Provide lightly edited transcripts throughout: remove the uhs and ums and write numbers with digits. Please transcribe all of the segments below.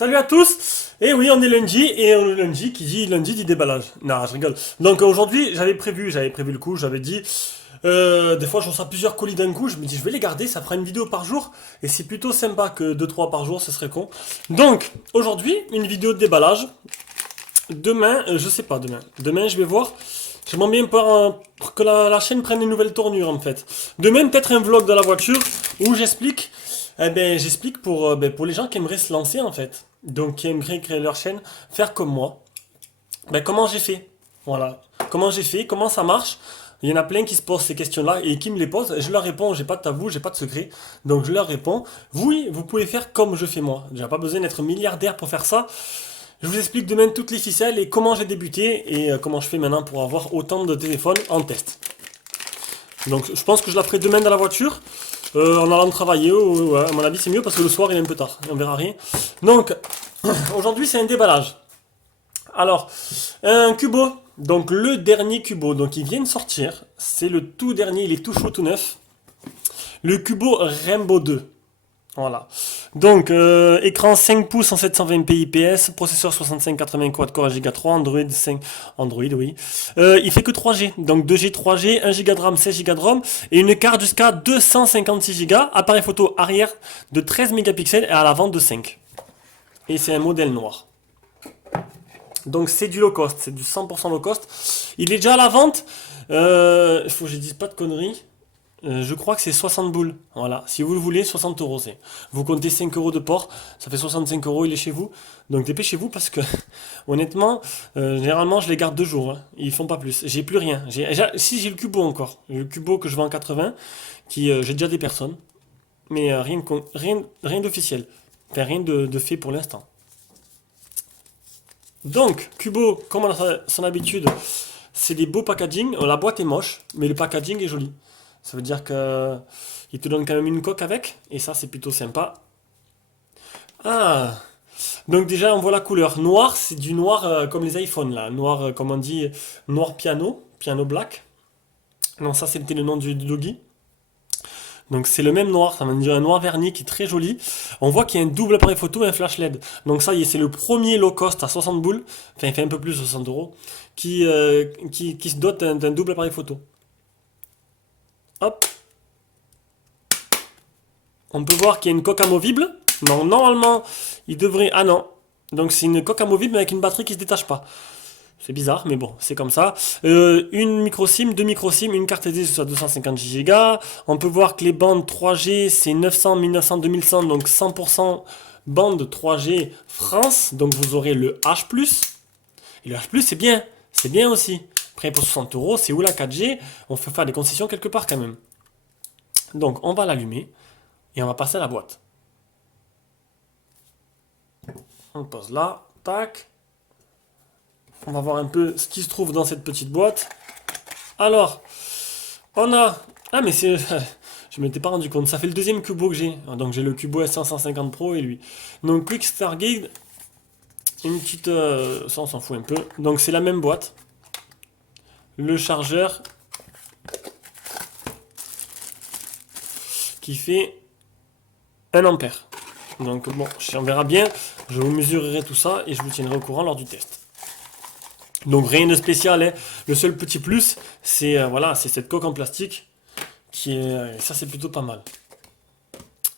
Salut à tous! Et oui, on est lundi, et lundi qui dit lundi dit déballage. Non, je rigole. Donc aujourd'hui, j'avais prévu le coup, j'avais dit, des fois je reçois plusieurs colis d'un coup, je me dis je vais les garder, ça fera une vidéo par jour, et c'est plutôt sympa que deux trois par jour, ce serait con. Donc, aujourd'hui, une vidéo de déballage. Demain, je sais pas demain. Demain, je vais voir. J'aimerais bien pour que la chaîne prenne une nouvelle tournure en fait. Demain, peut-être un vlog de la voiture où j'explique. J'explique pour les gens qui aimeraient se lancer en fait. Donc qui aimeraient créer leur chaîne, faire comme moi. Comment j'ai fait. Voilà. Comment j'ai fait, comment ça marche. Il y en a plein qui se posent ces questions-là et qui me les posent. Je leur réponds, j'ai pas de tabou, j'ai pas de secret. Donc je leur réponds, oui, vous pouvez faire comme je fais moi. J'ai pas besoin d'être milliardaire pour faire ça. Je vous explique demain toutes les ficelles et comment j'ai débuté et comment je fais maintenant pour avoir autant de téléphones en test. Donc je pense que je la ferai demain dans la voiture, en allant travailler, ouais, à mon avis c'est mieux parce que le soir il est un peu tard, on verra rien. Donc aujourd'hui c'est un déballage. Alors, un Cubo, donc le dernier Cubo, donc il vient de sortir, c'est le tout dernier, il est tout chaud tout neuf. Le Cubo Rainbow 2. Voilà. Donc, écran 5 pouces en 720p IPS, processeur 6580 quad-core 1 Go 3, Android 5, Android, oui. Il fait que 3G, donc 2G, 3G, 1 Go de RAM, 16 Go de ROM, et une carte jusqu'à 256 Go, appareil photo arrière de 13 mégapixels et à l'avant de 5. Et c'est un modèle noir. Donc c'est du low cost, c'est du 100% low cost. Il est déjà à la vente, il faut que je dise pas de conneries. Je crois que c'est 60 boules. Voilà. Si vous le voulez, 60 euros c'est. Vous comptez 5 euros de port, ça fait 65 euros, il est chez vous. Donc dépêchez-vous parce que, honnêtement, généralement je les garde 2 jours. Hein. Ils font pas plus. J'ai plus rien. Si j'ai le Cubo encore. J'ai le Cubo que je vends en 80, j'ai déjà des personnes. Mais rien d'officiel. Enfin, rien de fait pour l'instant. Donc, Cubo, comme on a son habitude, c'est des beaux packaging. La boîte est moche, mais le packaging est joli. Ça veut dire que il te donne quand même une coque avec, et ça c'est plutôt sympa. Ah, donc déjà on voit la couleur. Noir, c'est du noir comme les iPhones là. Noir, comme on dit, noir piano, piano black. Non, ça c'était le nom du doggy. Donc c'est le même noir, ça veut dire un noir verni qui est très joli. On voit qu'il y a un double appareil photo et un flash LED. Donc ça y est, c'est le premier low cost à 60 boules, enfin il fait un peu plus de 60 euros, qui se dote d'un double appareil photo. Hop, on peut voir qu'il y a une coque amovible. Non, normalement, il devrait... Ah non. Donc c'est une coque amovible mais avec une batterie qui se détache pas. C'est bizarre, mais bon, c'est comme ça. Une micro SIM, deux micro SIM, une carte SD sur 250 Go. On peut voir que les bandes 3G, c'est 900, 1900, 2100, donc 100% bande 3G France. Donc vous aurez le H+. Et le H+, c'est bien aussi. Après, pour 60 euros, c'est où la 4G? On fait faire des concessions quelque part quand même. Donc on va l'allumer et on va passer à la boîte. On le pose là, tac. On va voir un peu ce qui se trouve dans cette petite boîte. Alors, on a... Ah mais c'est... Je m'étais pas rendu compte. Ça fait le deuxième Cubo que j'ai. Donc j'ai le Cubo S550 Pro et lui. Donc Quick Start Guide. Une petite... Ça on s'en fout un peu. Donc c'est la même boîte. Le chargeur. Qui fait 1 ampère. Donc bon, on verra bien. Je vous mesurerai tout ça et je vous tiendrai au courant lors du test. Donc rien de spécial, hein. Le seul petit plus, c'est voilà, c'est cette coque en plastique qui est, ça c'est plutôt pas mal.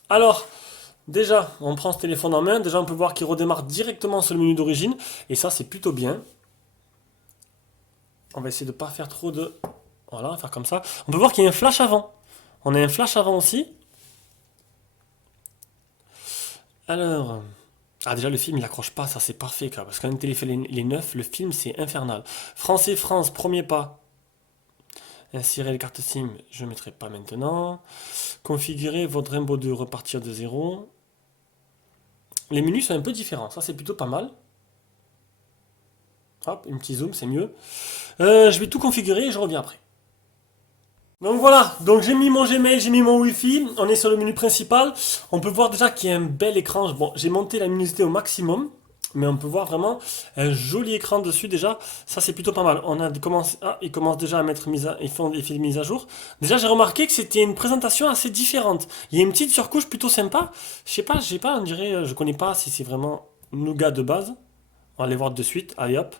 Alors, déjà, on prend ce téléphone en main. Déjà, on peut voir qu'il redémarre directement sur le menu d'origine et ça c'est plutôt bien. On va essayer de pas faire trop de, voilà, on va faire comme ça. On peut voir qu'il y a un flash avant. On a un flash avant aussi. Alors. Ah déjà le film il accroche pas, ça c'est parfait quoi, parce qu'un téléphone il est neuf, le film c'est infernal. Français France, premier pas. Insérer les cartes SIM, je ne mettrai pas maintenant. Configurer votre Rainbow 2, repartir de zéro. Les menus sont un peu différents, ça c'est plutôt pas mal. Hop, un petit zoom, c'est mieux. Je vais tout configurer et je reviens après. Donc voilà, donc j'ai mis mon Gmail, j'ai mis mon Wi-Fi, on est sur le menu principal. On peut voir déjà qu'il y a un bel écran. Bon, j'ai monté la luminosité au maximum, mais on peut voir vraiment un joli écran dessus déjà. Ça c'est plutôt pas mal. On a commencé, ah, ils commencent déjà à mettre ils font des mises à jour. Déjà j'ai remarqué que c'était une présentation assez différente. Il y a une petite surcouche plutôt sympa. Je sais pas, on dirait, je connais pas si c'est vraiment Nougat de base. On va aller voir de suite. Allez hop.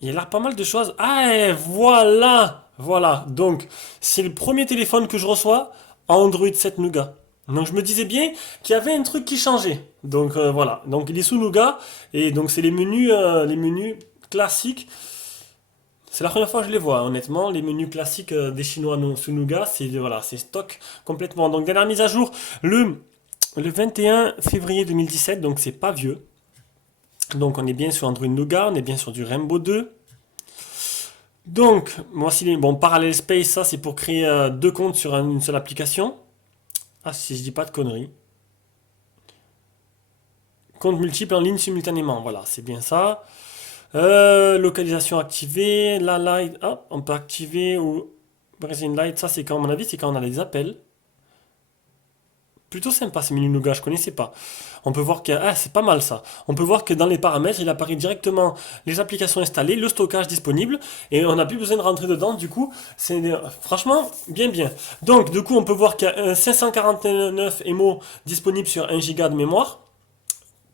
Il y a l'air pas mal de choses. Ah, et voilà! Voilà. Donc, c'est le premier téléphone que je reçois en Android 7 Nougat. Donc, je me disais bien qu'il y avait un truc qui changeait. Donc, voilà. Donc, il est sous Nougat. Et donc, c'est les menus classiques. C'est la première fois que je les vois, honnêtement. Les menus classiques des Chinois sous Nougat, c'est voilà, c'est stock complètement. Donc, dernière mise à jour le 21 février 2017. Donc, c'est pas vieux. Donc on est bien sur Android Nougat, on est bien sur du Rainbow 2. Donc, voici bon, Parallel Space, ça c'est pour créer deux comptes sur une seule application. Ah, si je dis pas de conneries. Compte multiple en ligne simultanément, voilà, c'est bien ça. Localisation activée, la light, ah, on peut activer ou Brazilian Light, ça c'est quand, à mon avis, c'est quand on a des appels. Plutôt sympa ces menus Nougat, je connaissais pas. On peut voir que ah, c'est pas mal ça. On peut voir que dans les paramètres, il apparaît directement les applications installées, le stockage disponible, et on n'a plus besoin de rentrer dedans. Du coup, c'est franchement bien. Donc, du coup, on peut voir qu'il y a un 549 MO disponible sur 1 Go de mémoire,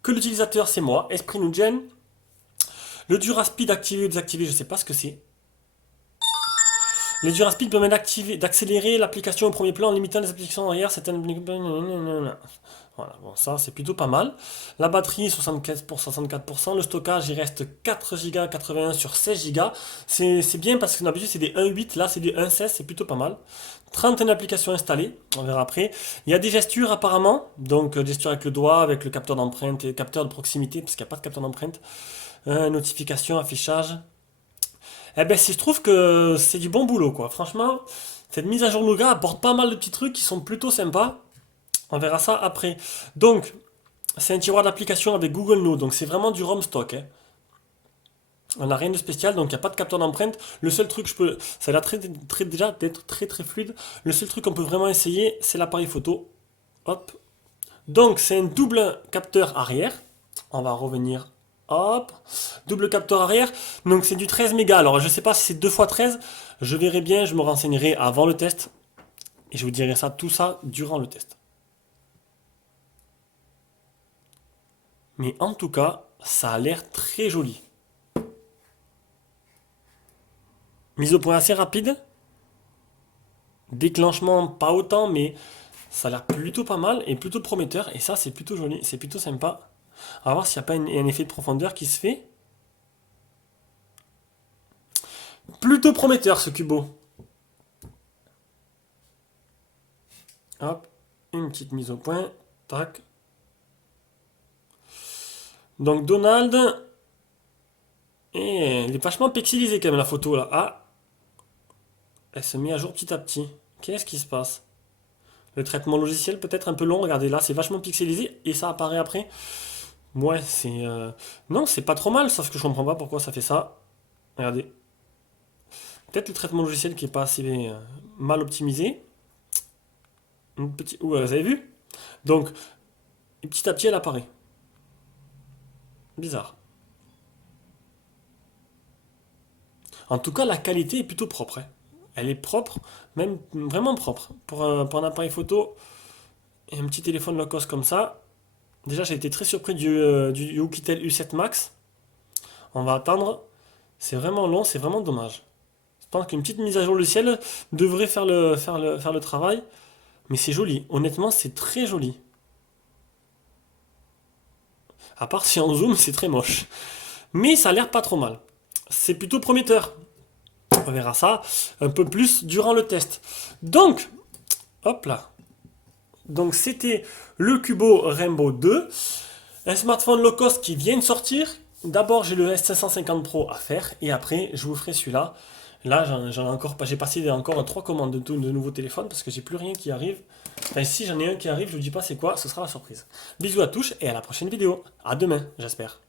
que l'utilisateur c'est moi, Esprit Nugen. Le Duraspeed activé ou désactivé, je sais pas ce que c'est. Le Duraspeed permet d'accélérer l'application au premier plan en limitant les applications arrière. Voilà, bon, ça c'est plutôt pas mal. La batterie 75 pour 64%. Le stockage il reste 4 Go 81 sur 16 Go. C'est bien parce que d'habitude c'est des 1.8, là c'est des 1.16, c'est plutôt pas mal. 31 applications installées, on verra après. Il y a des gestures apparemment, donc gesture avec le doigt, avec le capteur d'empreinte et capteur de proximité, parce qu'il n'y a pas de capteur d'empreinte. Notification, affichage. Eh ben, je trouve que c'est du bon boulot, quoi. Franchement, cette mise à jour Nougat apporte pas mal de petits trucs qui sont plutôt sympas. On verra ça après. Donc, c'est un tiroir d'application avec Google Now. Donc, c'est vraiment du ROM stock, hein. On n'a rien de spécial, donc il n'y a pas de capteur d'empreinte. Le seul truc, ça a l'air déjà d'être très fluide. Le seul truc qu'on peut vraiment essayer, c'est l'appareil photo. Hop. Donc, c'est un double capteur arrière. On va revenir. Hop, double capteur arrière, donc c'est du 13 mégas. Alors je sais pas si c'est 2 x 13, je verrai bien, je me renseignerai avant le test et je vous dirai ça, tout ça durant le test. Mais en tout cas, ça a l'air très joli. Mise au point assez rapide. Déclenchement pas autant, mais ça a l'air plutôt pas mal et plutôt prometteur. Et ça c'est plutôt joli, c'est plutôt sympa. On va voir s'il n'y a pas un effet de profondeur qui se fait. Plutôt prometteur ce cubo. Hop, une petite mise au point. Tac. Donc Donald. Et il est vachement pixelisé quand même la photo là. Ah. Elle se met à jour petit à petit. Qu'est-ce qui se passe? Le traitement logiciel peut-être un peu long. Regardez là, c'est vachement pixelisé et ça apparaît après. Ouais, c'est... Non, c'est pas trop mal, sauf que je comprends pas pourquoi ça fait ça. Regardez. Peut-être le traitement logiciel qui est pas assez mal optimisé. Vous avez vu? Donc, petit à petit, elle apparaît. Bizarre. En tout cas, la qualité est plutôt propre, hein. Elle est propre, même vraiment propre. Pour un appareil photo et un petit téléphone low cost comme ça. Déjà, j'ai été très surpris du Youkitel U7 Max. On va attendre. C'est vraiment long, c'est vraiment dommage. Je pense qu'une petite mise à jour logicielle devrait faire le travail. Mais c'est joli. Honnêtement, c'est très joli. À part si en zoom, c'est très moche. Mais ça a l'air pas trop mal. C'est plutôt prometteur. On verra ça un peu plus durant le test. Donc, hop là. Donc c'était le Cubo Rainbow 2. Un smartphone low cost qui vient de sortir. D'abord j'ai le S550 Pro à faire et après je vous ferai celui-là. Là j'en ai encore pas. J'ai passé encore 3 commandes de nouveaux téléphones parce que j'ai plus rien qui arrive. Enfin, si j'en ai un qui arrive, je vous dis pas c'est quoi, ce sera la surprise. Bisous à tous et à la prochaine vidéo. À demain, j'espère.